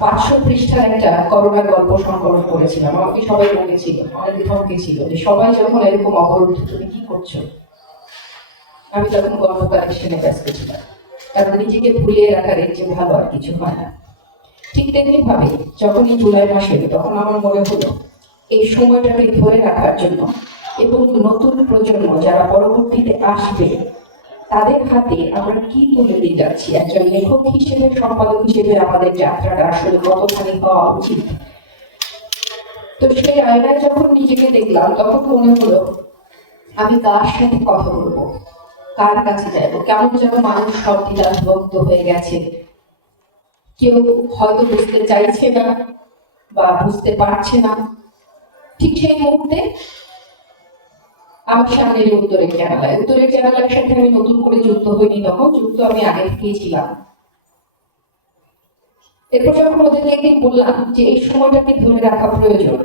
500 পৃষ্ঠার একটা করোনা গল্প সংকলন করেছিলাম। আমাকে সবাই বলেছিল, অনেকে ধমকেছিল যে সবাই যখন এরকম অবরুদ্ধ, তুমি কি করছো? আমি তখন গল্প কালেকশনে ব্যস্ত ছিলাম, কারণ নিজেকে ভুলিয়ে রাখার এর যে ভালো আর কিছু হয় না। ঠিক তেমনি ভাবে যখনই জুলাই মাস এলো, তখন আমার মনে হলো এই সময়টাকে ধরে রাখার জন্য এবং নতুন প্রজন্ম যারা পরবর্তীতে আসবে তাদের হাতে আমরা কি তুলে দিয়ে যাচ্ছি, একজন লেখক হিসেবে, সম্পাদক হিসেবে আমাদের যাত্রাটা আসলে কতখানি হওয়া উচিত। তো সেই আয়নায় যখন নিজেকে দেখলাম, তখন মনে হলো আমি কার সাথে কথা বলবো, কার কাছে যাবো। কেমন যেন মানুষ সব দ্বিধাবিভক্ত হয়ে গেছে, কেউ হয়তো বুঝতে চাইছে না বা বুঝতে পারছে না। ঠিক সেই মুহূর্তে আমার সামনে উত্তরের জানালার সাথে আমি নতুন করে যুক্ত হইনি, তখন যুক্ত আমি আগে থেকেই ছিলাম। এরপর যখন ওদেরকে একদিন বললাম যে এই সময়টাকে ধরে রাখা প্রয়োজন,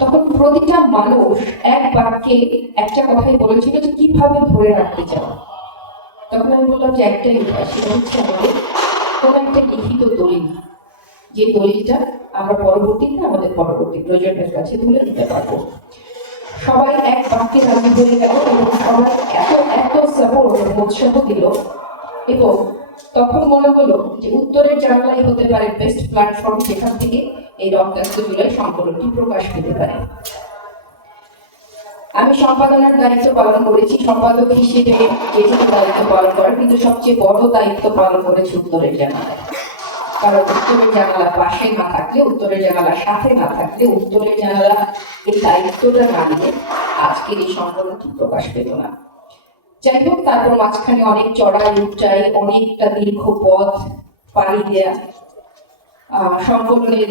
তখন প্রতিটা মানুষ এক বাক্যে একটা কথাই বলেছিল যে কিভাবে ধরে রাখতে চাও। তখন আমি বললাম যে একটাই উপায়, সেটা হচ্ছে আমাদের কোন একটা লিখিত দলিল, যে দলিলটা আমরা পরবর্তীতে আমাদের পরবর্তী প্রজন্মের কাছে তুলে দিতে পারবো। সবাই এক বাক্যে রাজি হয়ে গেল এবং সবাই এত এত সাপোর্ট উৎসাহ দিল, এবং তখন মনে হলো যে উত্তরের জানালাই হতে পারে বেস্ট প্ল্যাটফর্ম, যেখান থেকে এই রক্তাক্ত জুলাই সংকলনটি প্রকাশ পেতে পারে। আমি সম্পাদনার দায়িত্ব পালন করেছি, সম্পাদক হিসেবে যেটুকু দায়িত্ব পালন করার, কিন্তু সবচেয়ে বড় দায়িত্ব পালন করেছি উত্তরের জানালায়। কারণ উত্তরের জানালা পাশে না থাকলে, উত্তরের জানালার সাথে না থাকলে, উত্তরের জানালা এই দায়িত্বটা না নিলে আজকের এই সংকলনটি প্রকাশ পেত না। যাই হোক, তারপর মাঝখানে অনেক চড়াই উচ্চাই, অনেকটা দীর্ঘ পথ পাড়ি দেয়া, সংকলনের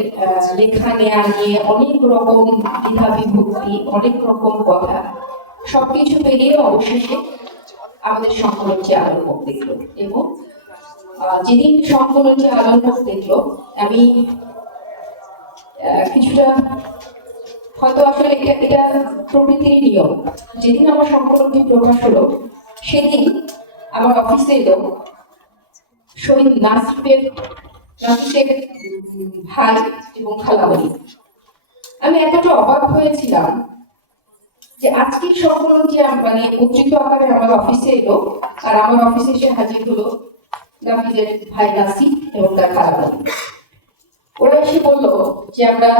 লেখা নেয়া নিয়ে অনেক রকম দ্বিধা বিভক্তি, অনেক রকম কথা, সবকিছু পেরিয়ে অবশেষে আমাদের সংকলনটি আলোর দেখলো। এবং যেদিন সংকলনটি আলোর দেখলো, আমি কিছুটা হয়তো আসলে এটা প্রকৃতির নিয়ম, যেদিন আমার সংকলনটি প্রকাশ হলো সেদিন আমার অফিসে এলো শহীদ নাসিরের ভাই এবং খালামণি। আমি এতটা অবাক হয়েছিলাম যে আজকের সংকলন যে মানে উদ্ধৃত আকারে আমার অফিসে এলো, আর আমার অফিসে এসে হাজির হলো নাফিসের ভাই নাসির এবং তার খালামণি। ওরা এসে বললো যে আমরা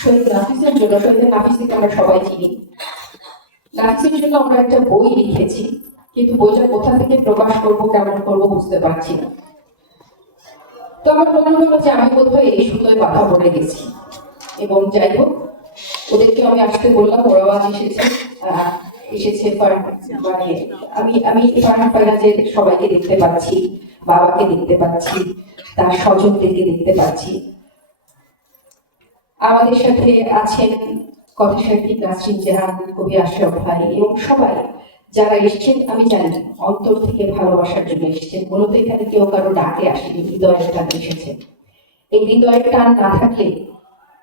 শহীদ নাফিসের জন্য, শহীদ নাফিসকে আমরা সবাই চিনি, নাফিসের জন্য আমরা একটা বই লিখেছি, কিন্তু বইটা কোথা থেকে প্রকাশ করবো, কেমন করবো বুঝতে পারছি না। তো আমার মনে হলো যে আমি বোধহয় এই সুতোয় বাধা পড়ে গেছি। এবং যাই হোক, ওদেরকে আমি আসতে বললাম, ওরাও আজ এসেছে মানে আমি ফারহান ফাইরাজের সবাইকে দেখতে পাচ্ছি, বাবাকে দেখতে পাচ্ছি, তার স্বজনদেরকে দেখতে পাচ্ছি। আমাদের সাথে আছেন কথা সাহিত্যিক নাসরিন জাহান, কবি আশরাফ ভাই এবং সবাই যারা এসছেন আমি জানি অন্তর থেকে ভালোবাসার জন্য এসেছেন। মূলত এখানে কেউ কারো ডাকে আসেনি, হৃদয়ের টান এসেছে। এই হৃদয়ের টান না থাকলে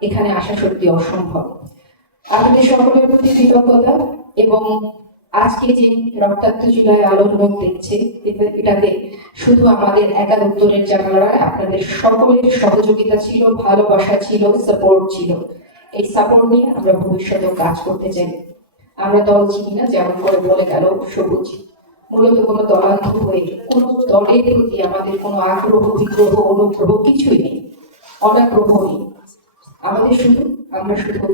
এখানে আসা সত্যি অসম্ভব। আপনাদের সকলের প্রতি কৃতজ্ঞতা। এবং আজকে যে রক্তাক্ত জুলাই আলোর মুখ দেখছে, এটাতে শুধু আমাদের একা উত্তরের জানালা, আপনাদের সকলের সহযোগিতা ছিল, ভালোবাসা ছিল, সাপোর্ট ছিল। এই সাপোর্ট নিয়ে আমরা ভবিষ্যতে কাজ করতে চাই। আমরা দল চিনি না, যেমন করে বলে গেল সবুজ, মূলত কোনো দলান্ধ হয়ে কোনো দলের প্রতি আমাদের কোনো আগ্রহ, বিগ্রহ, অনুগ্রহ কিছুই নেই, অনাগ্রহ নেই। আমরা শুধু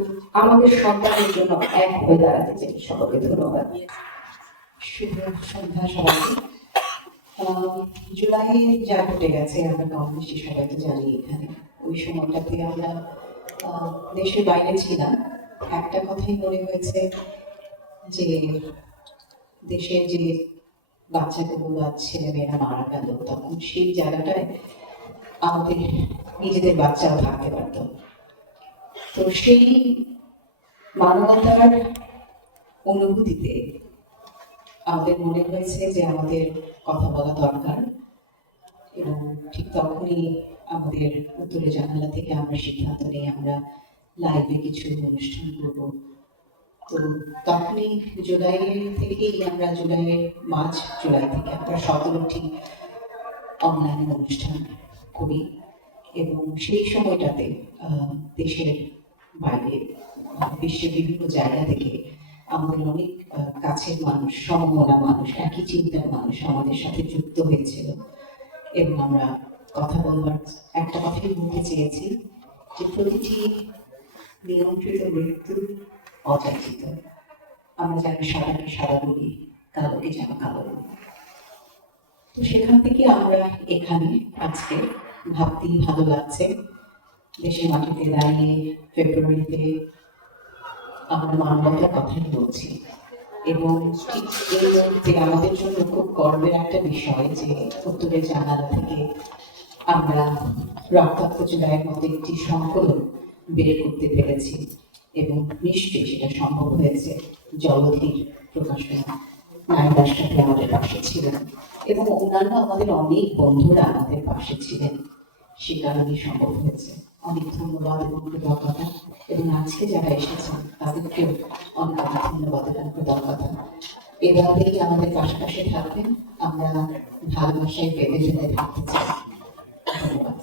আমাদের সন্তানের জন্য এক হয়ে দাঁড়াতে চাই। সকলকে ধন্যবাদ। শুভ সন্ধ্যা সবাইকে। জুলাই যা ঘটে গেছে আমরা কম বেশি সবাই তো জানি। এখানে ওই সময়টাতে আমরা দেশের বাইরে ছিলাম। একটা কথাই মনে হয়েছে যে দেশের যে বাচ্চাগুলো, ছেলেমেয়েরা মারা গেল, তখন সেই জায়গাটায় আমাদের নিজেদের বাচ্চাও থাকতে পারত। তো সেই মানবতার অনুভূতিতে আমাদের মনে হয়েছে যে আমাদের কথা বলা দরকার। এবং ঠিক তখনই আমাদের উত্তরের জানালা থেকে আমরা সিদ্ধান্ত নিই আমরা লাইভে কিছু অনুষ্ঠান করব। তো তখনই জুলাই থেকেই আমরা মার্চ জুলাই থেকে আমরা 17টি অনলাইন অনুষ্ঠান করি। এবং সেই সময়টাতে দেশের বাইরে বিশ্বের বিভিন্ন জায়গা থেকে আমাদের অনেক কাছের মানুষ, সমমনা মানুষ, একই চিন্তার মানুষ আমাদের সাথে যুক্ত হয়েছিল। এবং আমরা কথা বলবার একটা কথাই বলতে চেয়েছি যে প্রতিটি নিয়ন্ত্রিত মৃত্যু অযাচিত। আমরা যেন সাদাকে সাদা বলি, কালোকে যেন কালো বলি। তো সেখান থেকে আমরা এখানে আজকে ভাবতেই ভালো লাগছে, দেশের মাটিতে দাঁড়িয়ে ফেব্রুয়ারিতে আমরা মানবতার কথাই বলছি। এবং ঠিক এই মুহূর্তে আমাদের জন্য খুব গর্বের একটা বিষয় যে উত্তরের জানালা থেকে আমরা রক্তাক্ত জুলাইয়ের মতো একটি সংকলন বের করতে পেরেছি। এবং নিশ্চয়ই সেটা সম্ভব হয়েছে জলধির প্রকাশনা নায়িকার সাথে আমাদের পাশে ছিলেন এবং অন্যান্য আমাদের অনেক বন্ধুরা আমাদের পাশে ছিলেন, সে কারণেই সম্ভব হয়েছে। অনেক ধন্যবাদ এবং কৃতজ্ঞতা। এবং আজকে যারা এসেছেন তাদেরকেও অনেক অনেক ধন্যবাদ এবং কৃতজ্ঞতা। এভাবেই আমাদের পাশাপাশি থাকবেন, আমরা ভালোবাসায় বেঁধে বেঁধে থাকতে চাই। ধন্যবাদ।